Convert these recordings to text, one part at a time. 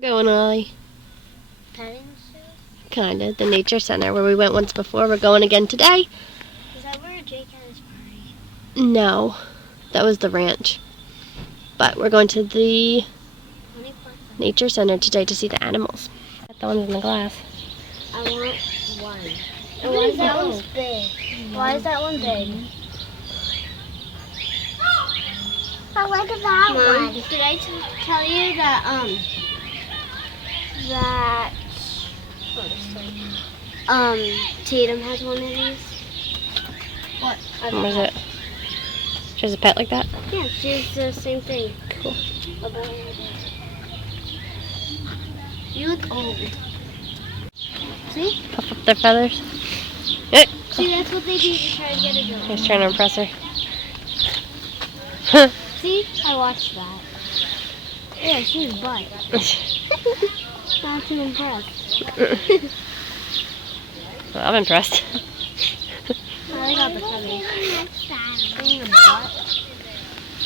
Going, Ollie? Petting zoo? Kinda. The nature center where we went once before. We're going again today. Is that where Jake had his party? No, that was the ranch. But we're going to the nature center today to see the animals. The ones in the glass. I want one. And why is that one big? Why is that one big? I like that one. Did I tell you that Tatum has one of these? What? What is it? She has a pet like that? Yeah, she has the same thing. Cool. You look old. See? Puff up their feathers. See, that's what they do to try to get a girl. He's trying to impress her. See? I watched that. Yeah, she's butt. Not too impressed. Well, I'm impressed. I got the feathers. Seeing the butt.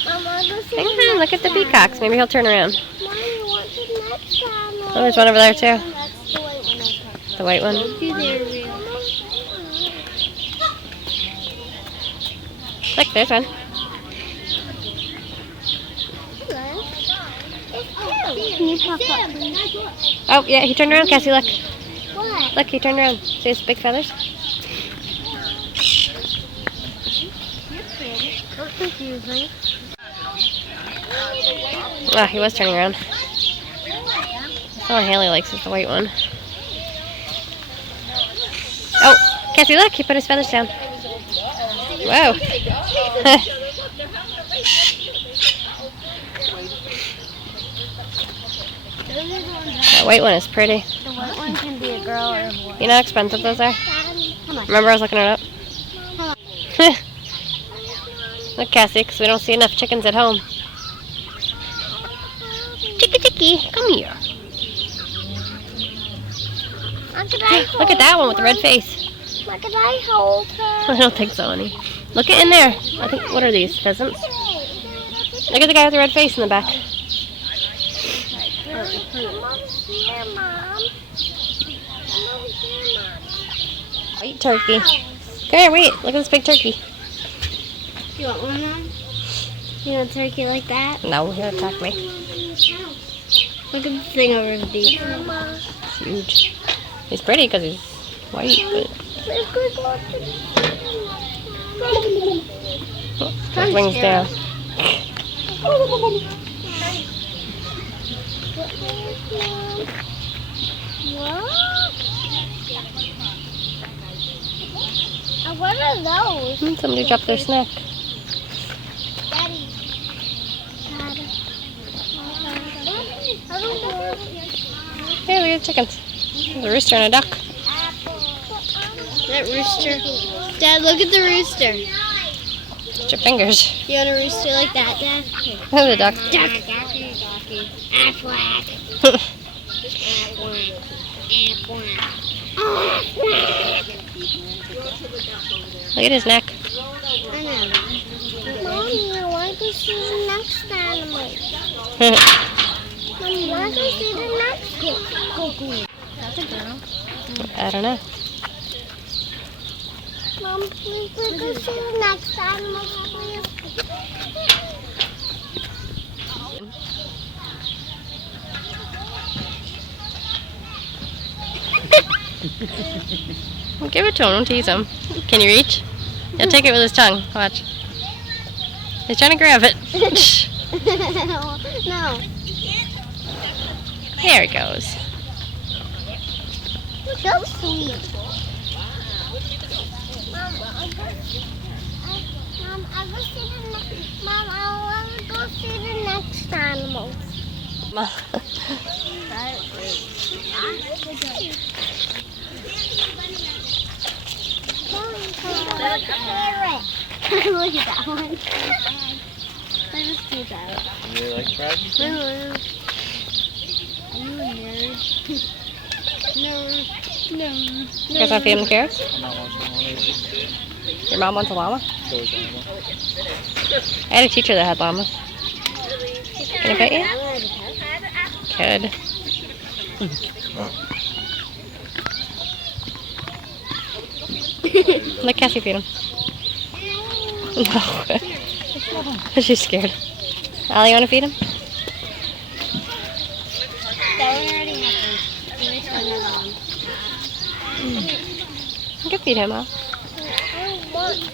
Hang on, look at the peacocks. Maybe he'll turn around. Mommy, what's the next animal? Oh, there's one over there too. That's the white one. The white one. See, they're real. Look, there's one. Can you pop up? Oh, yeah, he turned around, Cassie, look. What? Look, he turned around. See his big feathers? You're pretty. Don't confuse me. Oh, he was turning around. The one Hailey likes is the white one. Oh, Cassie, look, he put his feathers down. Whoa. That white one is pretty. The white one can be a girl or a boy. You know how expensive those are? How much? Remember I was looking it up? Look, Cassie, because we don't see enough chickens at home. Chicky, chicky, come here. Look at that one with the red face. Look at I hold her. I don't think so, honey. Look at in there. I think, what are these, pheasants? Look at the guy with the red face in the back. Mom's here, Mom. Mom's here, Mom. White turkey. Come here, wait. Look at this big turkey. You want one, Mom? You want a turkey like that? No, he'll attack me. Look at the thing over his beak. It's huge. He's pretty because he's white, but... Oh, his wings down. What are those? Somebody dropped their snack. Daddy. Hey, look at the chickens. There's a rooster and a duck. That rooster. Dad, look at the rooster. Get your fingers. You want a rooster like that, Dad? Look at the duck. Duck. Look at his neck. I know. Mommy, I want to see the next animal. Mommy, I want to see the next one. That's a girl. I don't know. Mom, please let us see the next animal, please. Give it to him, don't tease him. Can you reach? He'll take it with his tongue. Watch. He's trying to grab it. No. There it goes. So sweet. Mom, I want to go see the next animal. Look at that one. Let us do that. You like fries? No. You a nerd. No. You guys want to feed him carrots? I'm not watching all these. Your mom wants a llama? So is Anna. I had a teacher that had llamas. Can I pet you? Could. Let Cassie feed him. No. She's scared. Allie, you want to feed him? That one already happened. Let me turn that on. You can feed him, Al. I don't want to.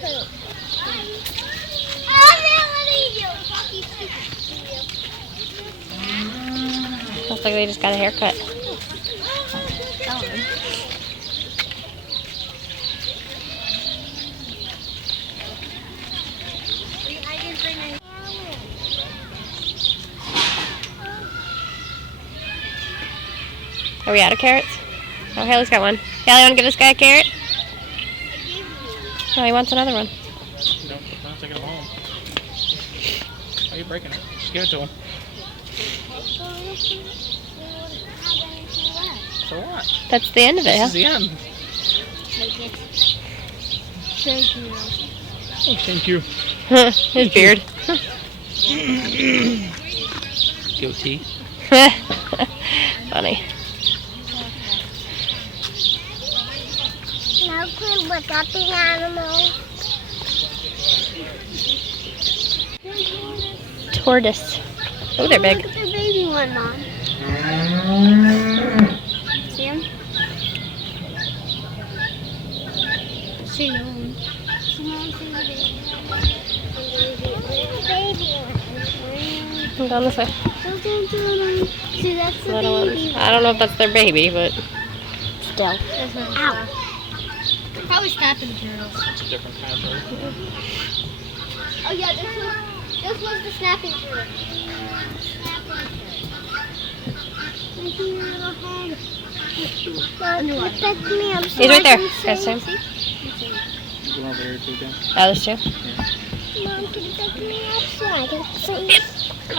I don't want to eat you. Looks like they just got a haircut. Are we out of carrots? Oh, Haley's got one. Haley, want to give this guy a carrot? No, he wants another one. No, I'm taking him home. Why are you breaking it? Just give it to him. So what? That's the end of it, This huh? is the end. Take it. Thank you. Oh, thank you. His beard. Goatee. Funny. Now quit look at the animal. Tortoise. Oh, they're big. Look at the baby one, Mom. See him? See him. I'm going this way. See, that's the Little baby. ones. I don't know if that's their baby, but still. Ow. Probably snapping turtles. It's a different kind of bird. Oh yeah, this was the snapping turtle. He's right there. Guys, see him? You go over here too, Dan. Oh, there's two. Mom, can you pick me up so I can see? Oh,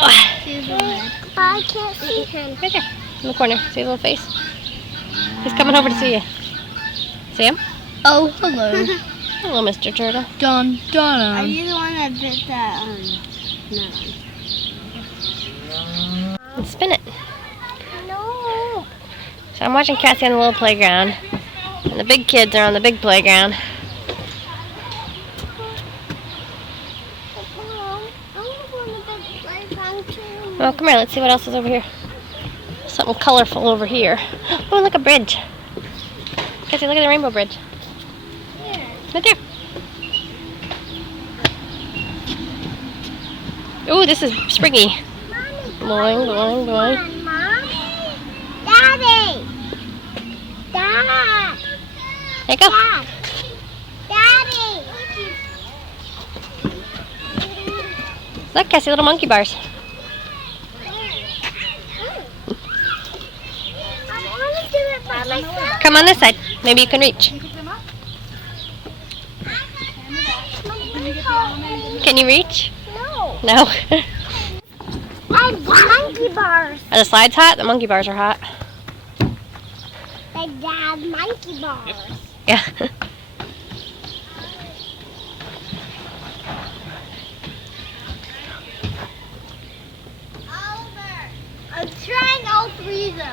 I can't see him. right there. In the corner. See his little face? He's coming over to see you. See him? Oh, hello. Hello, Mr. Turtle. Dun, dun. Are you the one that bit that, no. And spin it. No. So I'm watching Cassie on the little playground. And the big kids are on the big playground. Well, come here. Let's see what else is over here. Something colorful over here. Oh, look, a bridge. Cassie, look at the rainbow bridge. Right there. Ooh, this is springy. Boing, boing, boing. Mommy. Daddy. Dad. There you go. Dad. Daddy. Look, Cassie, little monkey bars. I want to do it by myself. Come on this side. Maybe you can reach. Can you reach? No. No. And monkey bars. Are the slides hot? The monkey bars are hot. Like Dad, monkey bars. Yeah. I'm trying all three though.